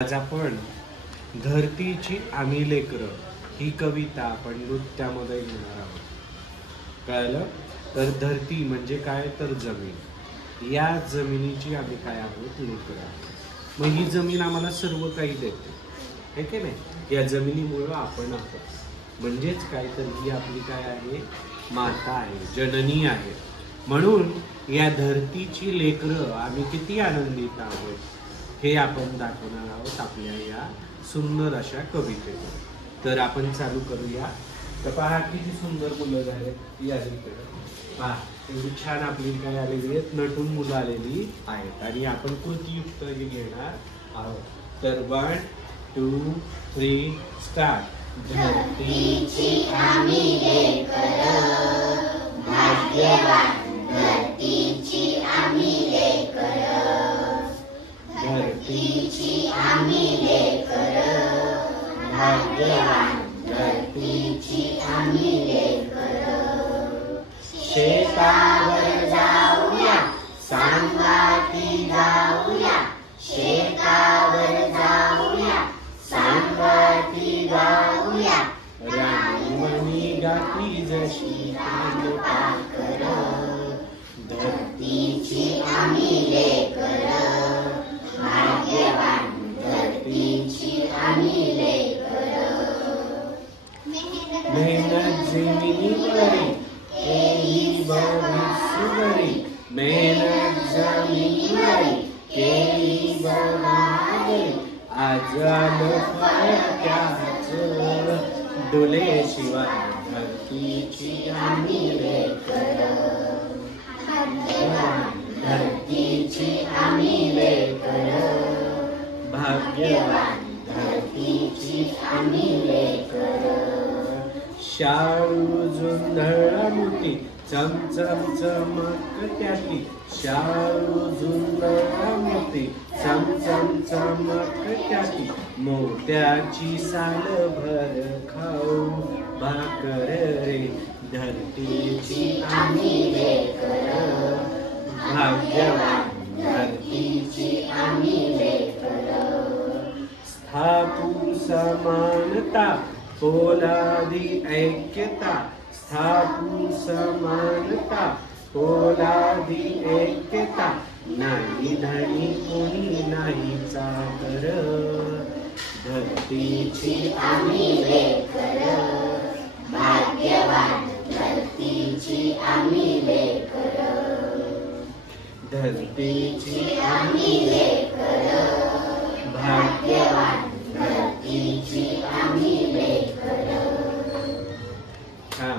आज आपण धरतीची आम्ही लेकरं ही कविता आपण नृत्यामध्ये घेणार आहोत. कळलं? तर धरती म्हणजे काय, तर जमीन. या जमिनीची आम्ही काय आहोत, लेकरं आहोत. मग ही जमीन आम्हाला सर्व काही देते, हे की नाही. या जमिनीमुळं आपण आहोत. म्हणजेच काय, तर ही आपली काय आहे, माता आहे, जननी आहे. म्हणून या धरतीची लेकरं आम्ही किती आनंदित आहोत हे आपण दाखवणार आहोत आपल्या या सुंदर अशा कवितेतून. तर आपण चालू करूया. तर पहा किती सुंदर मुलं झालेत या इकडे. पहा एवढी छान आपली काय आलेली आहेत, नटून मुलं आलेली आहेत. आणि आपण कृतीयुक्त हे घेणार आहोत. तर 1 2 3 स्टार्ट. धरतीची आम्ही लेकरं, भाग्यवान धरतीची आम्ही लेकरं, धरतीची आम्ही लेकरं, भाग्यवान धरतीची आम्ही लेकरं. शेतावर जाऊया, सांगाती जाऊया, शेतावर जाऊया, सांगाती गाऊया, राणीमणी गाती जशी पाकर. धरतीची आम्ही लेकरं, भाग्यवान धरतीची आम्ही लेकरं. मेहनत जमिनीवरी केली बरी, मेहनत जमिनीवरी केली बरी, आज आलं फळ त्याचं, डोले शिवाय धरतीची आम्ही लेकरं, धरतीची आम्ही लेकरं, भाग्यवान धरतीची आम्ही लेकरं. शाळू झुंधळ मोती चमचम चमक त्याती, शाळू झुंधळ मोती चमचम चमक त्याती, मोत्याची साल भर खाऊ भाकर रे, धरतीची आम्ही लेकरं, भाग्यवान धरतीची आम्ही लेकरं. स्थापू समानता पोलादी ऐक्यता, स्थापू समानता पोलादी ऐक्यता, नाही धनी कोणी नाही चाकर, धरतीची आम्ही लेकरं, भाग्यवान धरतीची आम्ही लेकरं, धरतीची आम्ही लेकरं, भाग्यवान धरतीची आम्ही लेकरं. हा.